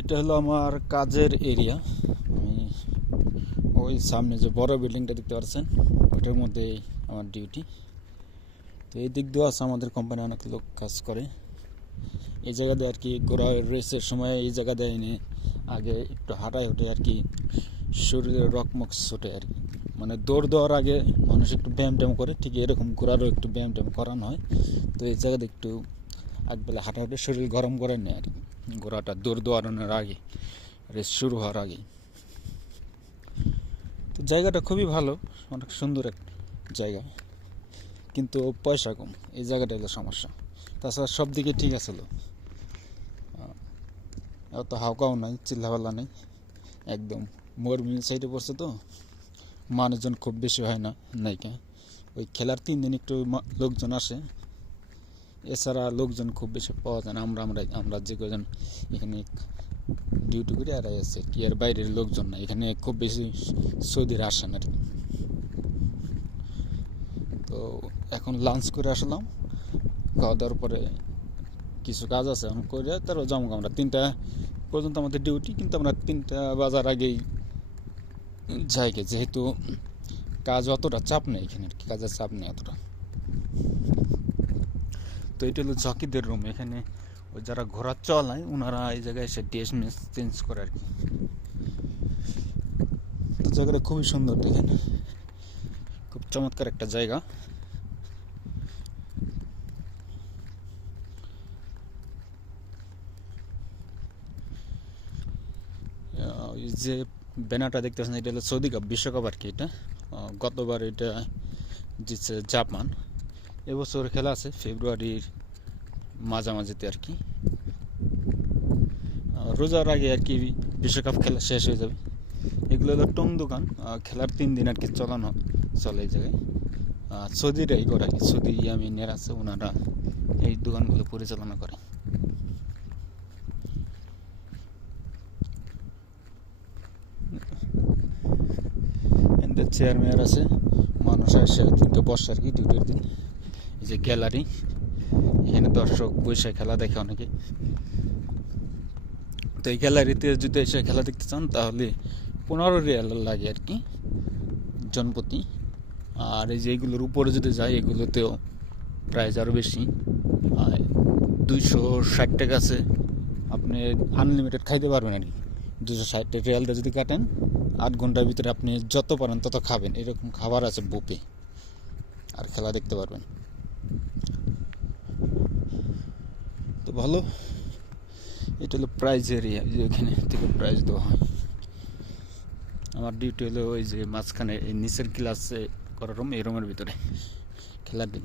এটা হলো আমার কাজের এরিয়া। আমি ওই সামনে যে বড় বিল্ডিংটা দেখতে পাচ্ছেন ওটার মধ্যেই আমার ডিউটি। তো এই দিক দিয়ে আছে আমাদের কোম্পানি অনেক লোক কাজ করে এই জায়গাতে আর কি। ঘোড়া রেসের সময় এই জায়গাতে এনে আগে একটু হাঁটায় ওঠে আর কি, শরীরে রকমক ছোটে আর কি। মানে দৌড় দেওয়ার আগে মানুষ একটু ব্যায়াম ট্যায়াম করে, ঠিক এরকম ঘোড়ারও একটু ব্যায়াম ট্যায়াম করানো হয়। তো এই জায়গাতে একটু একবেলা হাঁটাহাঁটি শরীর গরম করে নেয় আর কি, ঘোড়াটা দৌড় দেওয়ানোর আগে, রেস শুরু হওয়ার আগে। তো জায়গাটা খুবই ভালো, অনেক সুন্দর একটা জায়গা, কিন্তু পয়সা কম, এই জায়গাটা হলো সমস্যা। তাছাড়া সব দিকে ঠিক আছিল, অত হাওকাও নাই, চিল্লাপাল্লা নেই, একদম মরুভূমি সাইডে পড়ছে। তো মানুষজন খুব বেশি হয় না নাইকা। ওই খেলার 3 দিন একটু লোকজন আসে, এছাড়া লোকজন খুব বেশি পাওয়া যায় না। আমরা যে কজন এখানে ডিউটি করে আর আছে কি, আর বাইরের লোকজন না এখানে খুব বেশি সৌদির আসেন আর কি। তো এখন লাঞ্চ করে আসলাম, খাওয়া দাওয়ার পরে কিছু কাজ আছে এখন করে তারপর যাবো। আমরা 3টা পর্যন্ত আমাদের ডিউটি, কিন্তু আমরা 3টা বাজার আগেই যাই, যেহেতু কাজ অতটা চাপ নেই এখানে আর কি, কাজের চাপ নেই অতটা। তো এটা হলো জকিদের রুম। এখানে ওই যারা ঘোড়া চলায় ওনারা এই জায়গায় এসে ড্রেস মেস চেঞ্জ করে আর কি। তো জায়গাটা খুবই সুন্দর, দেখেন খুব চমৎকার একটা জায়গা। ওই যে ব্যানারটা দেখতে পাচ্ছেন এটা হলো সৌদি কাপ বিশ্বকাপ আর কি। এটা গতবার এটা জিতছে জাপান। এবছর খেলা আছে ফেব্রুয়ারির মাঝামাঝিতে আর কি, রোজার আগে আর কি বিশ্বকাপ খেলা শেষ হয়ে যাবে। এগুলো হলো টং দোকান, খেলার 3 দিন আর কি চলানো চলে এই জায়গায়। সৌদিরাই করে আর কি, সৌদি ইয়ামিনের আছে, ওনারা এই দোকানগুলো পরিচালনা করে। চেয়ার মেয়ার আছে, মানুষ আসে দিনকে বসে আর কি ডিউটির দিন। এই যে গ্যালারি, এখানে দর্শক বসে খেলা দেখে অনেকে। তো এই গ্যালারিতে যদি এসে খেলা দেখতে চান তাহলে 15 রিয়াল লাগে আর কি জনপ্রতি। আর এই যে এইগুলোর উপরে যদি যায় এগুলোতেও প্রাইস আরও বেশি, 260 টাকা আছে, আপনি আনলিমিটেড খাইতে পারবেন আর কি। 260 রিয়ালটা যদি কাটেন 8 ঘন্টার ভিতরে আপনি যত পারেন তত খাবেন, এরকম খাবার আছে বুফে, আর খেলা দেখতে পারবেন। তো ভালো, এটা হলো প্রাইজ এরিয়া, যে এখানে থেকে প্রাইজ দেওয়া হয়। আমার ডিউটি হলো ওই যে মাঝখানে এই নিচের ক্লাসে করার রুম, এই রুমের ভিতরে খেলার দিন।